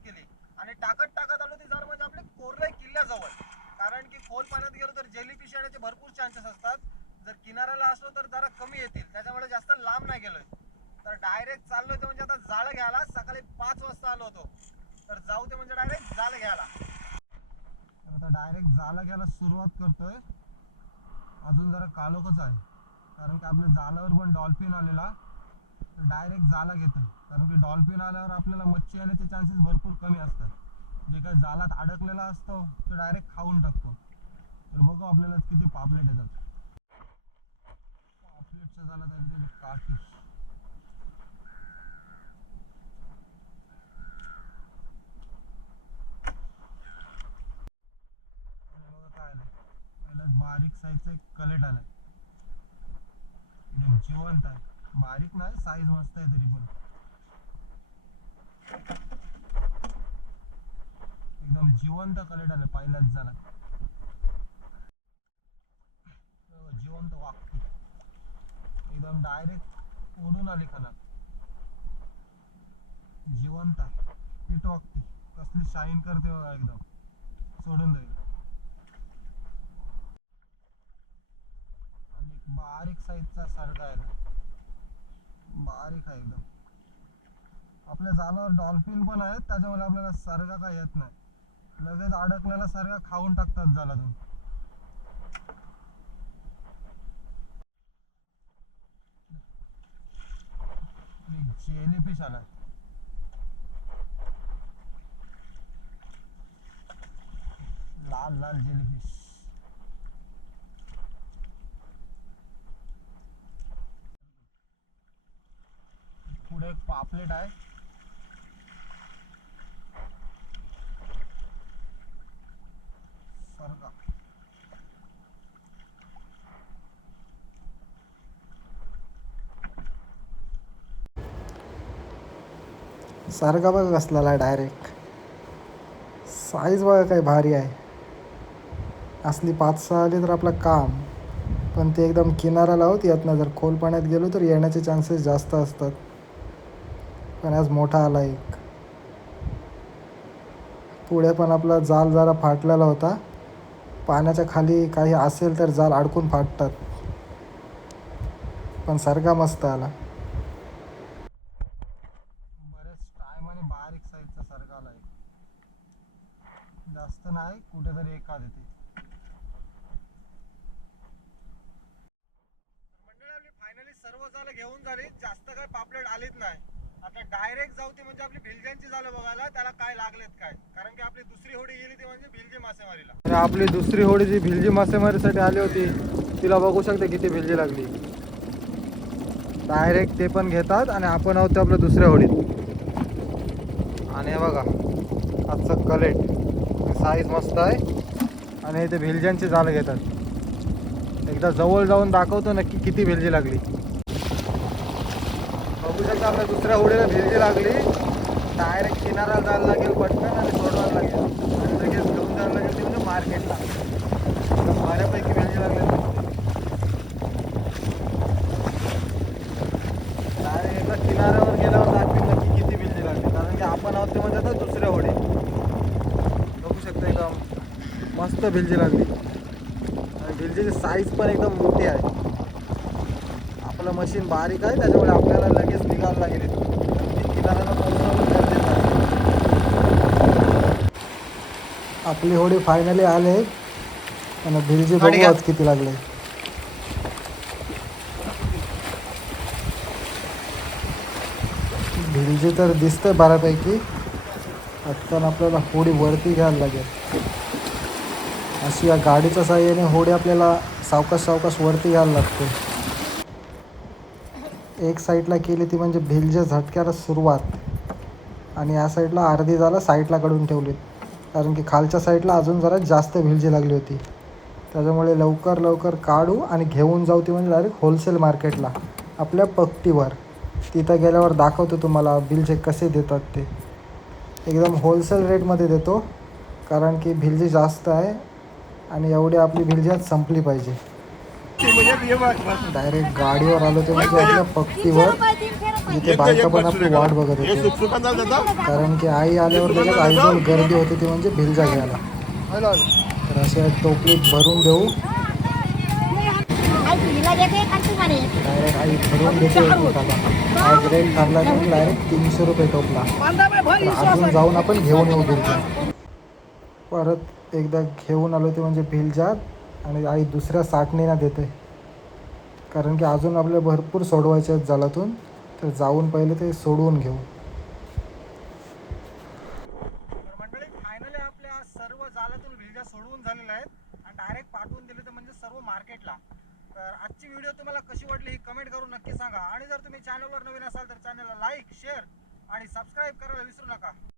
सुरुवात केली. आणि टाकत टाकत आलो ती जर म्हणजे आपले कोरले किल्ल्याजवळ. कारण की खोल पाण्यात गेलो तर जेलीफिश येण्याचे भरपूर चान्सेस असतात. जर किनाऱ्याला असलो तर जरा कमी येतील. त्याच्यामुळे जास्त लांब नाही गेलोय. तर डायरेक्ट चाललोय ते म्हणजे आता जाळं घ्यायला. सकाळी पाच वाजता आलो होतो. तर जाऊ ते म्हणजे डायरेक्ट जाळं घ्यायला. तर आता डायरेक्ट जाळं घ्यायला सुरुवात करतोय. अजून जरा कालोखच आहे. कारण की आपल्या जाळावर पण डॉल्फिन आलेला. डायरेक्ट जाळा घेतं कारण की डॉल्फिन आल्यावर आपल्याला मच्छी येण्याचे चान्सेस भरपूर कमी असतात. जे काय जालात अडकलेला असतो तो डायरेक्ट खाऊन टाकतो. तर बघू आपल्याला किती पापलेट येतात. पापलेटच्या झाला तर काठी बघा काय पहिला बारीक साईजचा एक कलेट आलाय. जिवंत आहे. बारीक नाही साईज मस्त आहे तरी पण. एकदम जिवंत कलेट आलं पहिलाच झाला. जिवंत वागतो एकदम डायरेक्ट ओढून आली खाला? जिवंत आहे. पीठ वागते कसली शाईन करते बघा एकदम. सोडून जाईल आणि एक बारीक साईजचा सारखा आहे ना. बारीक आहे एकदम. आपल्या जालावर डॉल्फिन पण आहेत त्याच्यामुळे आपल्याला सरगा काय येत नाही. लगेच अडकलेला सरगा खाऊन टाकतात जालातून. जेली फिश आलाय. लाल लाल जेलीफिश पापलेट आहे. सरगा सारखा बघा कसला डायरेक्ट साईज बघा काय भारी आहे. असली पाच सहा आली तर आपलं काम. पण ते एकदम किनारा लावत यातनं जर खोल पाण्यात गेलो तर येण्याचे चान्सेस जास्त असतात. पण आज मोठा आला एक. पुढे पण आपला जाल जरा फाटलेला होता. पाण्याच्या खाली काही असेल तर जाल अडकून फाटतात. पण सारखा मस्त आला. बरेच टाइम आणि बारीक साईजचा सरगा आलाय जास्त नाही कुठेतरी एखाद येते. मंडळी आपली फायनली सर्व झालं घेऊन झाली. जास्त काय पापलेट आलीच नाही. डायरेक्ट जाऊ ते म्हणजे आपली भिलज्यांची झालं बघायला त्याला काय लागलेत काय? कारण की आपली दुसरी होडी गेली ती म्हणजे भिलजी मासेमारीला. आपली दुसरी होडी जी भिलजी मासेमारीसाठी आली होती तिला बघू शकते किती भिलजी लागली. डायरेक्ट ते पण घेतात आणि आपण आहोत ते आपल्या दुसऱ्या होडीत. आणि हे बघा आजचं कलेट साईज मस्त आहे. आणि ते भिलज्यांची झालं घेतात. एकदा जवळ जाऊन दाखवतो नक्की किती भिलजी लागली. बघू आपल्या दुसऱ्या होडीला भिलजी लागली. डायरेक्ट किनारा जायला लागेल पटकन आणि सोडवायला लागेल. आणि लगेच घेऊन जायला लागेल ते म्हणजे मार्केटला. बऱ्यापैकी भिलजी लागले डायरेक्ट एकदा किनाऱ्यावर गेल्यावर दाखवी नक्की किती भिलजी लागली. कारण की आपण आहोत ते म्हणजे आता दुसऱ्या होडी बघू शकता एकदम मस्त भिलजी लागली. आणि भिलजीची साईज पण एकदम मोठी आहे. आपलं मशीन बारीक आहे त्याच्यामुळे आपल्याला गरजेचं आहे. आपली होडी फायनली आले. आणि भिलजी गाडी बघू घ्या. आज किती लागले. भिलजी तर दिसतंय बऱ्यापैकी. पटकन आपल्याला होडी वरती घ्यायला लागेल. अशी या गाडीच्या साह्याने होडी आपल्याला सावकाश सावकाश वरती घ्यायला लागते. एक साईडला केली ती म्हणजे भिलच्या झटक्याला सुरुवात. आणि या साईडला अर्धी झाला साईडला काढून ठेवली. कारण की खालच्या साईडला अजून जरा जास्त भिलजी लागली होती. त्याच्यामुळे लवकर लवकर काढू आणि घेऊन जाऊ ती म्हणजे डायरेक्ट होलसेल मार्केटला आपल्या पक्तीवर तिथं गेल्यावर दाखवतो तुम्हाला बिलचे कसे देतात ते. एकदम होलसेल रेटमध्ये देतो. कारण की भिलजी जास्त आहे आणि एवढी आपली भिलजी आज संपली पाहिजे. डायरेक्ट गाडीवर आलो ते म्हणजे आपल्या पक्तीवर. जिथे बायका पण आपली वाट बघत होती. कारण की आई आल्यावर लगेच आईजवळ गर्दी होती ती म्हणजे भिलजा घ्यायला. तर अशा टोपलीत भरून देऊ. डायरेक्ट आई भरून देते एकमेकाला आज रेट तर डायरेक्ट तीनशे रुपये टोपला. अजून जाऊन आपण घेऊन येऊ भिलजा. परत एकदा घेऊन आलो ते म्हणजे भिलजात. आणि आई दुसऱ्या साठणीना देते. कारण की अजून आपले भरपूर सोडवायचे आहेत जालातून तर जाऊन पहिले ते सोडवून घेऊ. तर मंडळी फायनली आपल्या सर्व जालातून भिलजा सोडवून झालेल्या आहेत आणि डायरेक्ट पाठवून दिले तर म्हणजे सर्व मार्केटला तर आजची व्हिडिओ तुम्हाला कशी वाटली ही कमेंट करून नक्की सांगा. आणि जर तुम्ही चॅनलवर नवीन असाल तर चॅनलला लाईक शेअर आणि सबस्क्राईब करायला विसरू नका.